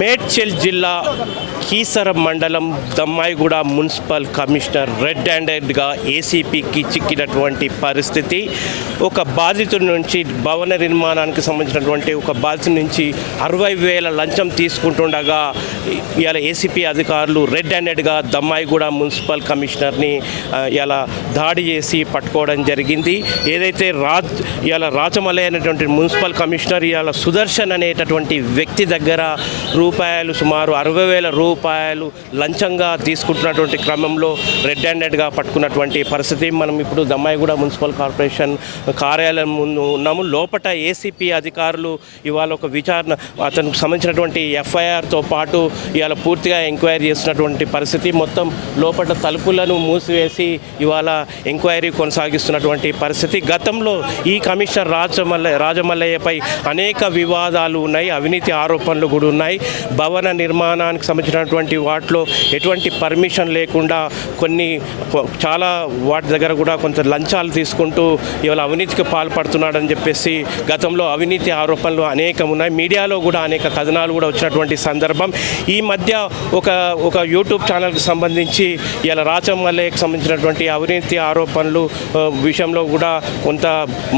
మేడ్చల్ జిల్లా కీసర మండలం Dammaiguda municipal commissioner red హ్యాండెడ్గా ఏసీపీకి చిక్కినటువంటి పరిస్థితి. ఒక బాధితుడి నుంచి భవన నిర్మాణానికి సంబంధించినటువంటి ఒక బాధితుడి నుంచి 60,000 లంచం తీసుకుంటుండగా ఇవాళ ఏసీపీ అధికారులు రెడ్ హ్యాండెడ్గా దమ్మాయిగూడ మున్సిపల్ కమిషనర్ని ఇలా దాడి చేసి పట్టుకోవడం జరిగింది. ఏదైతే ఇవాళ రాచమలై అనేటువంటి మున్సిపల్ కమిషనర్ ఇవాళ సుదర్శన్ అనేటటువంటి వ్యక్తి దగ్గర సుమారు 60,000 రూపాయలు లంచంగా తీసుకుంటున్నటువంటి క్రమంలో రెడ్ హ్యాండెడ్గా పట్టుకున్నటువంటి పరిస్థితి. మనం ఇప్పుడు దమ్మాయిగూడ మున్సిపల్ కార్పొరేషన్ కార్యాలయం ముందు ఉన్నాము. లోపల ఏసీపీ అధికారులు ఇవాళ ఒక విచారణ అతనికి సంబంధించినటువంటి ఎఫ్ఐఆర్తో పాటు ఇవాళ పూర్తిగా ఎంక్వైరీ చేస్తున్నటువంటి పరిస్థితి. మొత్తం లోపల తలుపులను మూసివేసి ఇవాళ ఎంక్వైరీ కొనసాగిస్తున్నటువంటి పరిస్థితి. గతంలో ఈ కమిషనర్ రాజమల్లయ్యపై అనేక వివాదాలు ఉన్నాయి, అవినీతి ఆరోపణలు కూడా ఉన్నాయి. భవన నిర్మాణానికి సంబంధించినటువంటి వాటిలో ఎటువంటి పర్మిషన్ లేకుండా చాలా వాటి దగ్గర కూడా కొంత లంచాలు తీసుకుంటూ ఇవాళ అవినీతికి పాల్పడుతున్నాడని చెప్పేసి గతంలో అవినీతి ఆరోపణలు అనేకం ఉన్నాయి. మీడియాలో కూడా అనేక కథనాలు కూడా వచ్చినటువంటి సందర్భం. ఈ మధ్య ఒక యూట్యూబ్ ఛానల్కి సంబంధించి ఇలా రాచమల్లయ్యకి సంబంధించినటువంటి అవినీతి ఆరోపణలు విషయంలో కూడా కొంత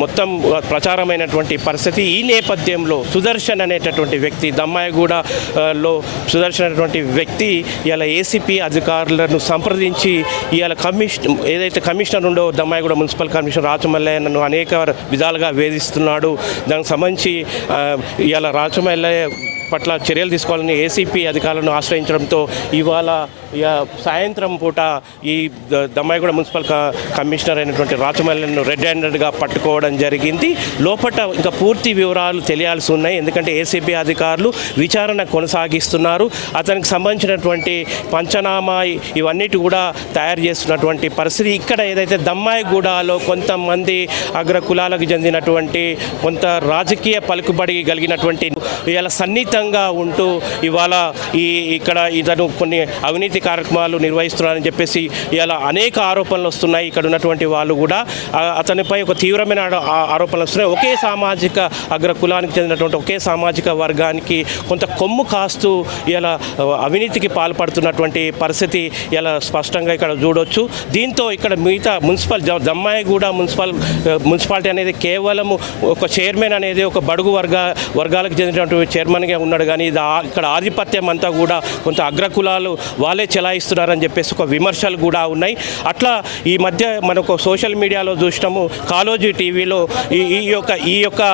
మొత్తం ప్రచారమైనటువంటి పరిస్థితి. ఈ నేపథ్యంలో సుదర్శన్ అనేటటువంటి వ్యక్తి దమ్మాయిగూడలో సుదర్శన్ అనేటువంటి వ్యక్తి ఇలా ఏసీపీ అధికారులను సంప్రదించి ఇవాళ ఏదైతే కమిషనర్ ఉండో దమ్మాయిగూడ మున్సిపల్ కమిషనర్ రాచమల్లయ్యను అనేక విధాలుగా వేధిస్తున్నాడు. దానికి సంబంధించి ఇవాళ రాచమల్లయ్య పట్ల చర్యలు తీసుకోవాలని ఏసీపీ అధికారులను ఆశ్రయించడంతో ఇవాళ సాయంత్రం పూట ఈ దమ్మాయిగూడ మున్సిపల్ కమిషనర్ అయినటువంటి రాచమల్లయ్యను రెడ్ హ్యాండెడ్గా పట్టుకోవడం జరిగింది. లోపల ఇంకా పూర్తి వివరాలు తెలియాల్సి ఉన్నాయి, ఎందుకంటే ఏసీబీ అధికారులు విచారణ కొనసాగిస్తున్నారు. అతనికి సంబంధించినటువంటి పంచనామా ఇవన్నిటి కూడా తయారు చేస్తున్నటువంటి పరిస్థితి. ఇక్కడ ఏదైతే దమ్మాయిగూడలో కొంతమంది అగ్ర కులాలకు చెందినటువంటి కొంత రాజకీయ పలుకుబడి కలిగినటువంటి ఇవాళ సన్నిహితంగా ఉంటూ ఇవాళ ఇక్కడ ఇతను కొన్ని అవినీతి కార్యక్రమాలు నిర్వహిస్తున్నారని చెప్పేసి ఇలా అనేక ఆరోపణలు వస్తున్నాయి. ఇక్కడ ఉన్నటువంటి వాళ్ళు కూడా అతనిపై ఒక తీవ్రమైన ఆరోపణలు వస్తున్నాయి. ఒకే సామాజిక అగ్ర కులానికి చెందినటువంటి ఒకే సామాజిక వర్గానికి కొంత కొమ్ము కాస్తూ ఇలా అవినీతికి పాల్పడుతున్నటువంటి పరిస్థితి ఇలా స్పష్టంగా ఇక్కడ చూడొచ్చు. దీంతో ఇక్కడ మిగతా దమ్మాయిగూడ మున్సిపాలిటీ అనేది కేవలం ఒక చైర్మన్ అనేది ఒక బడుగు వర్గాలకు చెందినటువంటి చైర్మన్గా ఉన్నాడు, కానీ ఇక్కడ ఆధిపత్యం అంతా కూడా కొంత అగ్రకులాలు వాళ్ళే చెలాయిస్తున్నారని చెప్పేసి ఒక విమర్శలు కూడా ఉన్నాయి. అట్లా ఈ మధ్య మనకు సోషల్ మీడియాలో చూసినాము, కాలోజీ టీవీలో ఈ యొక్క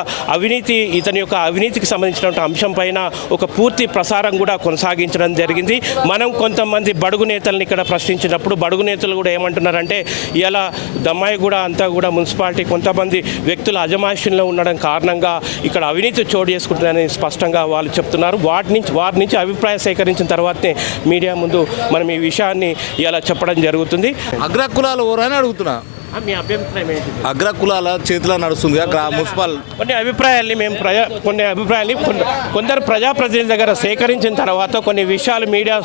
ఇతని యొక్క అవినీతికి సంబంధించినటువంటి అంశం పైన ఒక పూర్తి ప్రసారం కూడా కొనసాగించడం జరిగింది. మనం కొంతమంది బడుగు నేతలను ఇక్కడ ప్రశ్నించినప్పుడు బడుగు నేతలు కూడా ఏమంటున్నారంటే ఇలా దమ్మాయిగూడ అంతా కూడా మున్సిపాలిటీ కొంతమంది వ్యక్తుల అజమాయిషీలో ఉండడం కారణంగా ఇక్కడ అవినీతి చోటు చేసుకుంటుందని స్పష్టంగా వాళ్ళు చెప్తున్నారు. వారి నుంచి అభిప్రాయం సేకరించిన తర్వాతనే మీడియా ముందు మనం ఈ విషయాన్ని ఇలా చెప్పడం జరుగుతుంది. అగ్రకులాలు ఎవరైనా అడుగుతున్నా, మీ అభిప్రాయం ఏంటి? అగ్రకులాల చేతిలో నడుస్తుంది మున్సిపల్ కొన్ని అభిప్రాయాల్ని కొందరు ప్రజాప్రతినిధుల దగ్గర సేకరించిన తర్వాత కొన్ని విషయాలు మీడియా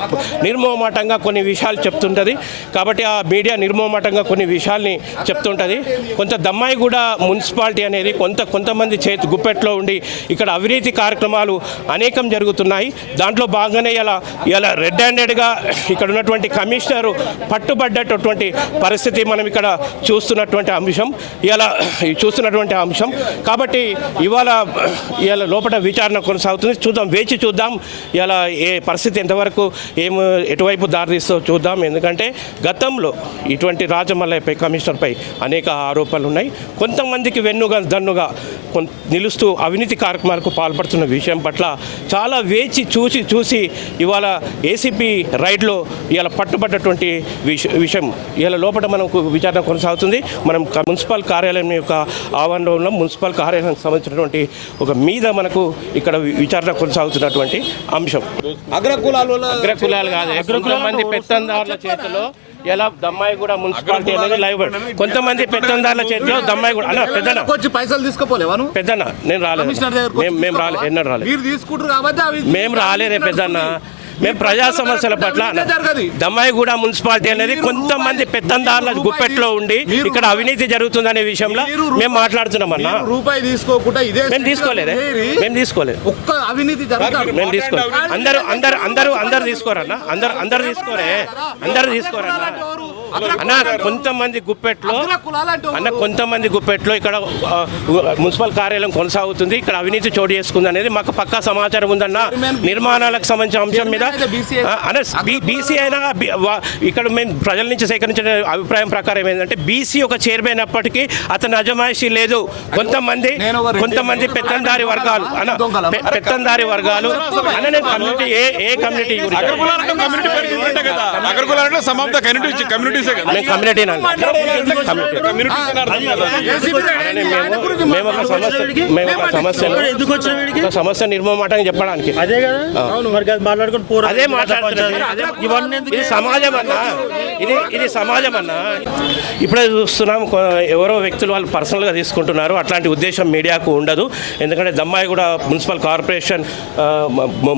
నిర్మోహమాటంగా కొన్ని విషయాలు చెప్తుంటుంది. కాబట్టి ఆ మీడియా నిర్మోహమాటంగా కొన్ని విషయాల్ని చెప్తుంటుంది. కొంత దమ్మాయిగూడ మున్సిపాలిటీ అనేది కొంతమంది గుప్పెట్లో ఉండి ఇక్కడ అవినీతి కార్యక్రమాలు అనేకం జరుగుతున్నాయి. దాంట్లో భాగంగానే ఇలా రెడ్ హ్యాండెడ్గా ఇక్కడ ఉన్నటువంటి కమిషనరు పట్టుబడ్డటువంటి పరిస్థితి మనం ఇక్కడ చూస్తున్నటువంటి అంశం. కాబట్టి ఇవాళ లోపల విచారణ కొనసాగుతుంది. వేచి చూద్దాం ఇలా ఏ పరిస్థితి ఎంతవరకు ఎటువైపు దారితీస్తో చూద్దాం. ఎందుకంటే గతంలో ఇటువంటి రాజమల్లయ్యపై కమిషనర్పై అనేక ఆరోపణలు ఉన్నాయి. కొంతమందికి దన్నుగా నిలుస్తూ అవినీతి కార్యక్రమాలకు పాల్పడుతున్న విషయం పట్ల చాలా వేచి చూసి ఇవాళ ఏసీపీ రైడ్లో ఇలా పట్టుబడ్డటువంటి విషయం ఇలా లోపల మనకు విచారణ కొనసాగుతుంది. మనం మున్సిపల్ కార్యాలయం యొక్క ఆవరణలో ఉన్న మున్సిపల్ కార్యాలయానికి సంబంధించినటువంటి ఒక మీద మనకు ఇక్కడ విచారణ కొనసాగుతున్నటువంటి అంశం. అగ్రకులాలు కాదు, కొంతమంది పెత్తందారుల చేతిలో ఎలా దమ్మాయిగూడ మున్సిపాలిటీ అనేది లైవ్ కొంతమంది పెత్తందారుల చేతిలో దమ్మాయిగూడ అన్న పెద్దన పైసలు తీసుకోపోలేవా పెద్దన నేను రాలేదు, మేము రాలేదు, ఎన్నడూ రాలేదు, మేము రాలేదే పెద్దన్న. మేము ప్రజా సమస్యల పట్ల దమ్మాయిగూడ మున్సిపాలిటీ అనేది కొంతమంది పెత్తందారుల గుప్పెట్లో ఉండి ఇక్కడ అవినీతి జరుగుతుందనే విషయంలో మేము మాట్లాడుతున్నామన్నా. రూపాయి తీసుకోకుండా ఇదే మేము తీసుకోలేదు ఒక్క అవినీతి జరుగుతుంది. మేము తీసుకోలేదు. అందరూ తీసుకోరన్నా. అందరు తీసుకోరన్నా అన్న. కొంతమంది గుప్పెట్లో ఇక్కడ మున్సిపల్ కార్యాలయం కొనసాగుతుంది, ఇక్కడ అవినీతి చోటు చేసుకుంది అనేది మాకు పక్కా సమాచారం ఉందన్న. నిర్మాణాలకు సంబంధించిన అంశం మీద బీసీ అయినా ఇక్కడ మేము ప్రజల నుంచి సేకరించిన అభిప్రాయం ప్రకారం ఏంటంటే బీసీ ఒక చైర్మన్ అయినప్పటికీ అతని అజమాయిషీ లేదు. కొంతమంది పెత్తందారి వర్గాలు పెత్తందారి వర్గాలు అన్న. నేను కమ్యూనిటీ ఏ కమ్యూనిటీ సమస్య నిర్మమాటం చెప్పడానికి అదే మాట్లాడుతున్నారు. ఇది సమాజం అన్నా. ఇప్పుడే చూస్తున్నాం ఎవరో వ్యక్తులు వాళ్ళు పర్సనల్గా తీసుకుంటున్నారు. అట్లాంటి ఉద్దేశం మీడియాకు ఉండదు. ఎందుకంటే దమ్మాయిగూడ మున్సిపల్ కార్పొరేషన్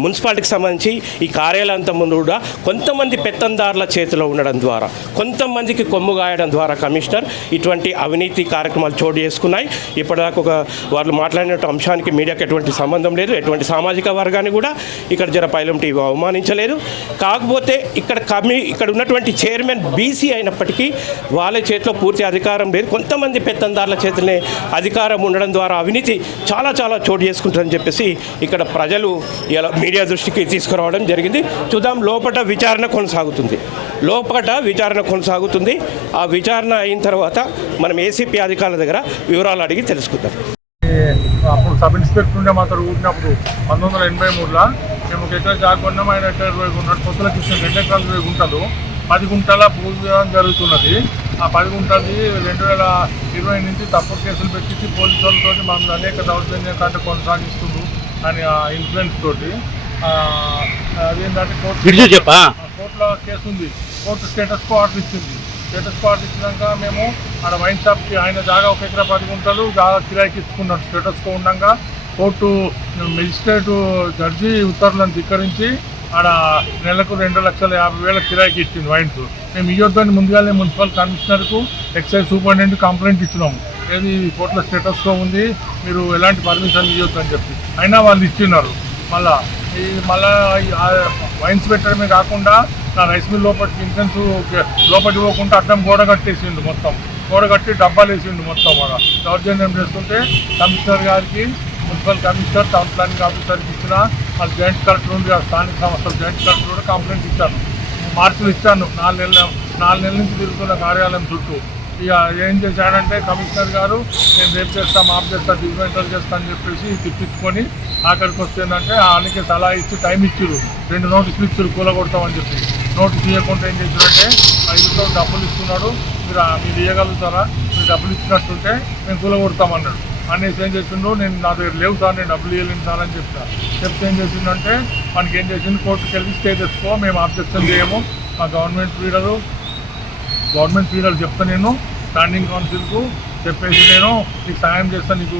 మున్సిపాలిటీకి సంబంధించి ఈ కార్యాలయం అంతా ముందు కూడా కొంతమంది పెత్తందారుల చేతిలో ఉండడం ద్వారా, కొంతమందికి కొమ్ము గాయడం ద్వారా కమిషనర్ ఇటువంటి అవినీతి కార్యక్రమాలు చోటు చేసుకున్నాయి. ఇప్పటిదాకా వాళ్ళు మాట్లాడిన అంశానికి మీడియాకి ఎటువంటి సంబంధం లేదు. ఎటువంటి సామాజిక వర్గాన్ని కూడా ఇక్కడ పైలం టీవీ అవమానించలేదు. కాకపోతే ఇక్కడ ఉన్నటువంటి చైర్మన్ బీసీ అయినప్పటికీ వాళ్ళ చేతిలో పూర్తి అధికారం లేదు. కొంతమంది పెత్తందారుల చేతిలోనే అధికారం ఉండడం ద్వారా అవినీతి చాలా చోటు చేసుకుంటుందని చెప్పేసి ఇక్కడ ప్రజలు ఇలా మీడియా దృష్టికి తీసుకురావడం జరిగింది. చూద్దాం, లోపల విచారణ కొనసాగుతుంది. ఆ విచారణ అయిన తర్వాత మనం ఏసీపీ అధికారుల దగ్గర వివరాలు అడిగి తెలుసుకుందాం. అప్పుడు సబ్ ఇన్స్పెక్టర్ ఉండే మాతో ఊరినప్పుడు 1983లో మేము ఒక ఎకరా జాగా కొన్నాం. ఆయన ఎకరా 20 గుంటలు కొత్తలకు ఇచ్చిన 2 ఎకరాలు 20 గుంటలు 10 గుంటల భూవివాదం జరుగుతున్నది. ఆ 10 గుంటలది 2020 నుంచి తప్పుడు కేసులు పెట్టించి పోలీసు వాళ్ళతో మనం అనేక దౌర్జన్య కంటే కొనసాగిస్తుంది అని ఇన్ఫ్లుయెన్స్ తోటి అదేంటంటే కోర్టులో కేసు ఉంది. కోర్టు స్టేటస్ కో ఆర్డర్ ఇచ్చింది. స్టేటస్ కో ఆర్డర్ ఇచ్చినాక మేము ఆడ వైన్ షాప్కి ఆయన జాగా 1 ఎకరా 10 గుంటలు జాగా కిరాయికి ఇచ్చుకున్నాం. స్టేటస్ కో ఉండగా కోర్టు మెజిస్ట్రేటు జడ్జి ఉత్తర్వులను ధిక్కరించి ఆడ నెలకు 2,50,000 కిరాయికి ఇచ్చింది వైన్స్. మేము ఇవ్వద్దని ముందుగానే మున్సిపల్ కమిషనర్కు ఎక్సైజ్ సూపరింటెండెంట్ కంప్లైంట్ ఇచ్చినాము. ఏది కోర్టులో స్టేటస్కో ఉంది, మీరు ఎలాంటి పర్మిషన్ ఇవ్వద్దని చెప్పి. అయినా వాళ్ళు ఇచ్చిన్నారు. మళ్ళీ వైన్స్ పెట్టడమే కాకుండా నా రైస్ మిల్ లోపలికి ఇన్సెన్స్ లోపలికి పోకుండా అడ్డం గోడ కట్టేసిండు. మొత్తం గోడ కట్టి డబ్బాలు వేసిండు. మొత్తం అలా దౌర్జన్యం చేస్తుంటే కమిషనర్ గారికి, మున్సిపల్ కమిషనర్, టౌన్ ప్లానింగ్ ఆఫీసర్కి ఇచ్చిన వాళ్ళు జాయింట్ కలెక్టర్ ఉంది, స్థానిక సంస్థల జాయింట్ కలెక్టర్ కూడా కంప్లైంట్ ఇచ్చాను. మార్కులు ఇచ్చాను. 4 నెలల నుంచి తిరుగుతున్న కార్యాలయం చుట్టూ. ఇక ఏం చేశాడంటే కమిషనర్ గారు నేను రేపు చేస్తా, మాప్ చేస్తా, డిజిమెంటల్ చేస్తా అని చెప్పేసి తిప్పించుకొని ఆఖరికి వస్తుందంటే ఆయనకి సలహా ఇచ్చి టైం ఇచ్చారు. 2 నోటీసులు ఇచ్చారు కూలగొడతామని చెప్పి. నోటీస్ ఇవ్వకుండా ఏం చేశారంటే 5 డబ్బులు ఇస్తున్నాడు, మీరు ఇవ్వగలుగుతారా, మీరు డబ్బులు ఇచ్చినట్టుంటే మేము కూలగొడతామన్నాడు. అనేసి ఏం చేసిండు, నా దగ్గర లేవు సార్, నేను డబ్బులు ఇవ్వలేను సార్ అని చెప్తే ఏం చేసిందంటే మనకి ఏం చేసింది, కోర్టుకి వెళ్ళి స్టే తెచ్చుకో, మేము అబ్జెక్షన్ చేయము, మా గవర్నమెంట్ లీడర్ చెప్తా, నేను స్టాండింగ్ కౌన్సిల్కు చెప్పేసి నేను నీకు సాయం చేస్తాను, నీకు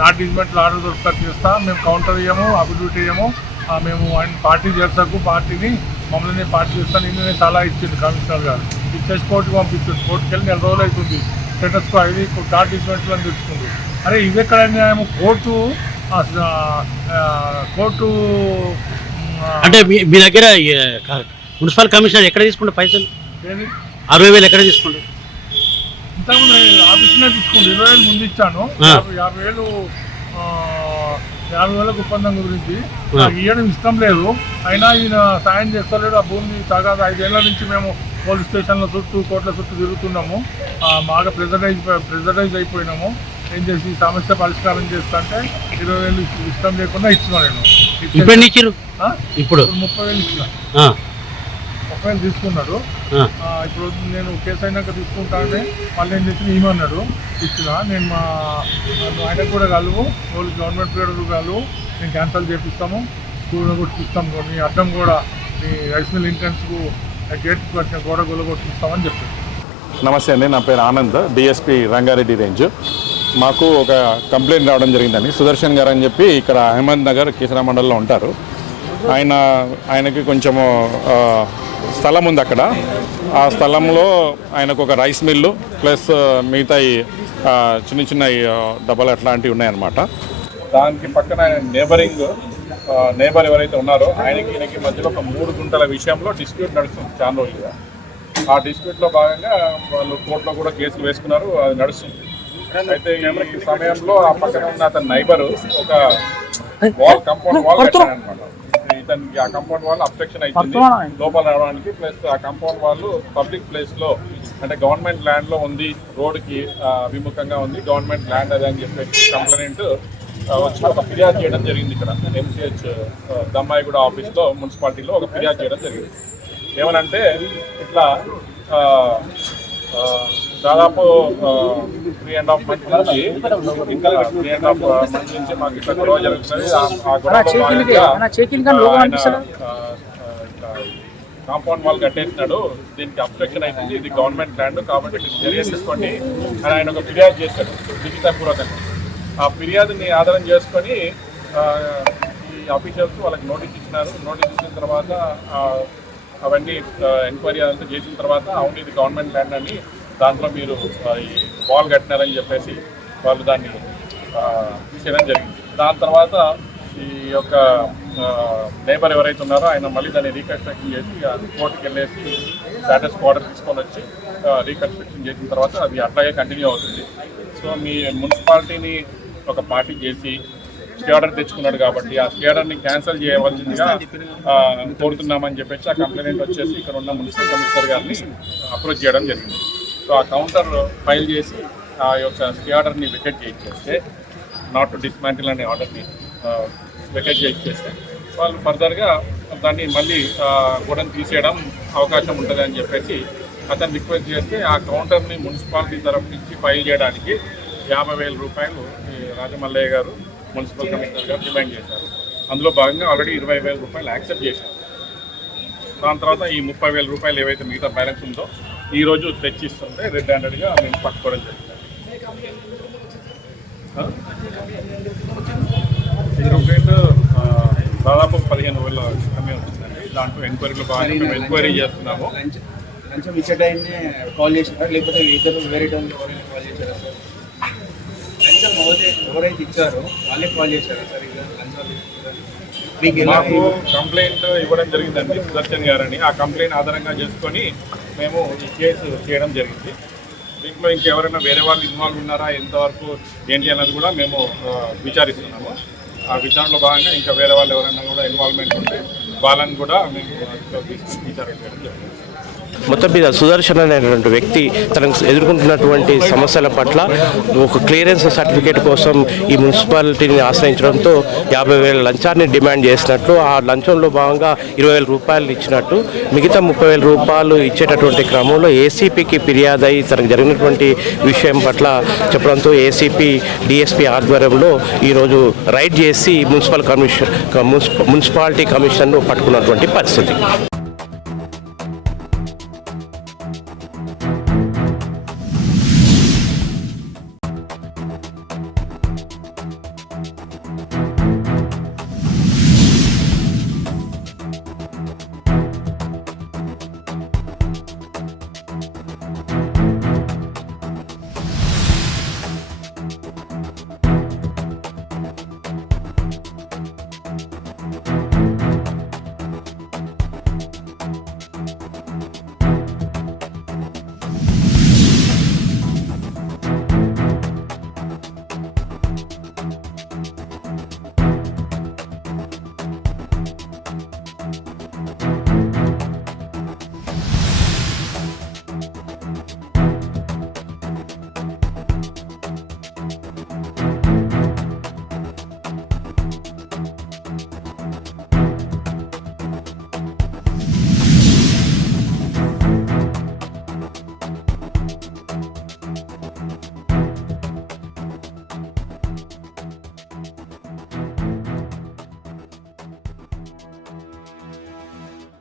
నాట్ డిజిమెంటల్ ఆర్డర్ దొరుకుతా చేస్తా, మేము కౌంటర్ ఇవ్వము, అఫిడవిట్ ఇవ్వము, మేము ఆయన పార్టీ చేస్తాకు, పార్టీని మమ్మల్ని పార్టీ చేస్తాను. నేను సలహా ఇచ్చింది కమిషనర్ గారు. ఇచ్చేసి కోర్టుకు పంపించింది. కోర్టుకు వెళ్ళి 4 రోజులు అవుతుంది. స్టేటస్కో అది నాట్ డిజిమెంటల్ అని తెచ్చుకుంది. అరే ఇవి ఎక్కడ న్యాయం? కోర్టు అంటే మీ దగ్గర మున్సిపల్ కమిషనర్ ఎక్కడ తీసుకుంటే పైసలు 60,000 ఎక్కడ తీసుకుంటే? ఇంతకుముందు ఆఫీస్లో తీసుకుంటే 20,000 ముందు ఇచ్చాను. 50,000 ఒప్పందం గురించి ఇవ్వడం ఇష్టం లేదు. అయినా ఈయన సాయం చేస్తలేడు. ఆ భూమిని తగాద 5 ఏళ్ల నుంచి మేము పోలీస్ స్టేషన్ల చుట్టూ, కోర్టుల చుట్టూ తిరుగుతున్నాము. బాగా ప్రెజరైజ్ అయిపోయినాము. ఏం చేసి సమస్య పరిష్కారం చేస్తా అంటే 20,000 ఇష్టం లేకుండా ఇచ్చినాను నేను. ఇప్పుడు 30,000 ఇచ్చిన. 30,000 తీసుకున్నాడు. ఇప్పుడు నేను కేసు అయినాక తీసుకుంటానే మళ్ళీ ఏం చేసి ఏమన్నాడు ఇచ్చిన. నేను ఆయనకు కూడా కలువు, గవర్నమెంట్ పీరియడ్ కలువు, నేను క్యాన్సల్ చేపిస్తాము, కూడగొట్టిస్తాము, మీ అడ్డం కూడా మీ రైస్ మిల్ ఇంటెన్స్కు గేట్ గోడ గొలగొట్టిస్తామని చెప్పాను. నమస్తే అండి, నా పేరు ఆనంద్, డిఎస్పీ రంగారెడ్డి రేంజ్. మాకు ఒక కంప్లైంట్ రావడం జరిగిందండి. సుదర్శన్ గారు అని చెప్పి ఇక్కడ అహ్మద్ నగర్ కీసరా మండలంలో ఉంటారు. ఆయనకి కొంచెము స్థలం ఉంది అక్కడ. ఆ స్థలంలో ఆయనకు ఒక రైస్ మిల్లు ప్లస్ మిగతా చిన్న చిన్న డబ్బలు అట్లాంటివి ఉన్నాయన్నమాట. దానికి పక్కన నేబర్ ఎవరైతే ఉన్నారో ఈయనకి మధ్యలో ఒక 3 గుంటల విషయంలో డిస్ప్యూట్ నడుస్తుంది చాలా రోజులుగా. ఆ డిస్ప్యూట్లో భాగంగా వాళ్ళు కోర్టులో కూడా కేసులు వేసుకున్నారు, అది నడుస్తుంది. అయితే ఈ సమయంలో ఆ పక్కన ఉన్న అతని నైబరు ఒక కాంపౌండ్ వాల్ కట్టారనమాట. ఇతనికి ఆ కాంపౌండ్ వాల్ అబ్స్ట్రక్షన్ అవుతుంది లోపల రావడానికి. ప్లస్ ఆ కాంపౌండ్ వాళ్ళు పబ్లిక్ ప్లేస్లో అంటే గవర్నమెంట్ ల్యాండ్లో ఉంది, రోడ్డుకి విముఖంగా ఉంది, గవర్నమెంట్ ల్యాండ్ అది అని చెప్పేసి కంప్లైంట్ వచ్చి ఒక ఫిర్యాదు చేయడం జరిగింది. ఇక్కడ ఎంసీహెచ్ దమ్మాయిగూడ ఆఫీస్లో మున్సిపాలిటీలో ఒక ఫిర్యాదు చేయడం జరిగింది. ఏమనంటే ఇట్లా దాదాపు 3.5 months నుంచి ఇంకా 3.5 months నుంచి మాకు ఇట్లా గొడవ జరుగుతుంది. ఆ గొడవలో కాంపౌండ్ వాల్ కట్టేసినాడు, దీనికి అబ్స్ట్రక్షన్ అవుతుంది, ఇది గవర్నమెంట్ ల్యాండ్ కాబట్టి చర్య తీసుకోండి అని ఆయన ఒక ఫిర్యాదు చేశాడు లిఖితపూర్వకంగా. ఆ ఫిర్యాదుని ఆధారం చేసుకొని ఈ ఆఫీసర్స్ వాళ్ళకి నోటీస్ ఇచ్చినారు. నోటీస్ ఇచ్చిన తర్వాత అవన్నీ ఎంక్వైరీ అదంతా చేసిన తర్వాత అవును ఇది గవర్నమెంట్ ల్యాండ్ అని, దాంట్లో మీరు ఈ వాల్ కట్టినారని చెప్పేసి వాళ్ళు దాన్ని తీసేయడం జరిగింది. దాని తర్వాత ఈ యొక్క నేబర్ ఎవరైతే ఉన్నారో ఆయన మళ్ళీ దాన్ని రీకన్స్ట్రక్షన్ చేసి కోర్టుకి వెళ్ళేసి స్టాటస్ ఆర్డర్ తీసుకొని వచ్చి రీకన్స్ట్రక్షన్ చేసిన తర్వాత అది అట్లాగే కంటిన్యూ అవుతుంది. సో మీ మున్సిపాలిటీని ఒక పార్టీ చేసి స్టే ఆర్డర్ తెచ్చుకున్నాడు కాబట్టి ఆ స్టే ఆర్డర్ని క్యాన్సిల్ చేయవలసిందిగా కోరుతున్నామని చెప్పేసి ఆ కంప్లైంట్ వచ్చేసి ఇక్కడ ఉన్న మున్సిపల్ కమిషనర్ గారిని అప్రోచ్ చేయడం జరిగింది. సో ఆ కౌంటర్ ఫైల్ చేసి ఆ యొక్క స్టే ఆర్డర్ని వెకెట్ చేయించేస్తే, నాట్ టు డిస్మాంటిల్ అనే ఆర్డర్ని వెకెట్ చేయించేస్తే వాళ్ళు ఫర్దర్గా దాన్ని మళ్ళీ గోడను తీసేయడం అవకాశం ఉంటుంది అని చెప్పేసి అతను రిక్వెస్ట్ చేస్తే ఆ కౌంటర్ని మున్సిపాలిటీ తరఫు నుంచి ఫైల్ చేయడానికి 50,000 రూపాయలు రాజమల్లయ్య గారు మున్సిపల్ కమిషనర్ గారు డిమాండ్ చేశారు. అందులో భాగంగా ఆల్రెడీ 20,000 రూపాయలు యాక్సెప్ట్ చేశారు. దాని తర్వాత ఈ 30,000 రూపాయలు ఏవైతే మిగతా బ్యాలెన్స్ ఉందో ఈరోజు తెచ్చిస్తుంటే రెడ్ హ్యాండెడ్గా మేము పట్టుకోవడం జరిగింది. ఈ కంప్లైంట్ దాదాపు 15,000 కమ్మే ఉంటుందండి. దాంట్లో ఎంక్వైరీలో భాగంగా మేము ఎంక్వైరీ చేస్తున్నాము. లంచం ఇచ్చే టైంని కాల్ చేసినారా లేకపోతే ఇద్దరు వేరే టైంలో ఎవరైనా కాల్ చేశారా సార్? లంచం ఎవరైతే ఇచ్చారో వాళ్ళే కాల్ చేశారా సార్? మాకు కంప్లైంట్ ఇవ్వడం జరిగిందండి సుదర్శన్ గారని. ఆ కంప్లైంట్ ఆధారంగా చేసుకొని మేము ఈ కేసు చేయడం జరిగింది. దీంట్లో ఇంకెవరైనా వేరే వాళ్ళు ఇన్వాల్వ్ ఉన్నారా, ఎంతవరకు ఏంటి అన్నది కూడా మేము విచారిస్తున్నాము. ఆ విచారణలో భాగంగా ఇంకా వేరే వాళ్ళు ఎవరైనా కూడా ఇన్వాల్వ్మెంట్ ఉంటే వాళ్ళని కూడా మేము విచారణ చేయడం జరిగింది. మొత్తం మీద సుదర్శన్ అనేటువంటి వ్యక్తి తనకు ఎదుర్కొంటున్నటువంటి సమస్యల పట్ల ఒక క్లియరెన్స్ సర్టిఫికేట్ కోసం ఈ మున్సిపాలిటీని ఆశ్రయించడంతో 50,000 లంచాన్ని డిమాండ్ చేసినట్లు, ఆ లంచంలో భాగంగా 20,000 రూపాయలు ఇచ్చినట్టు, మిగతా 30,000 రూపాయలు ఇచ్చేటటువంటి క్రమంలో ఏసీపీకి ఫిర్యాదు అయి తనకు జరిగినటువంటి విషయం పట్ల చెప్పడంతో ఏసీపీ డిఎస్పీ ఆధ్వర్యంలో ఈరోజు రైడ్ చేసి మున్సిపాలిటీ కమిషనర్ను పట్టుకున్నటువంటి పరిస్థితి.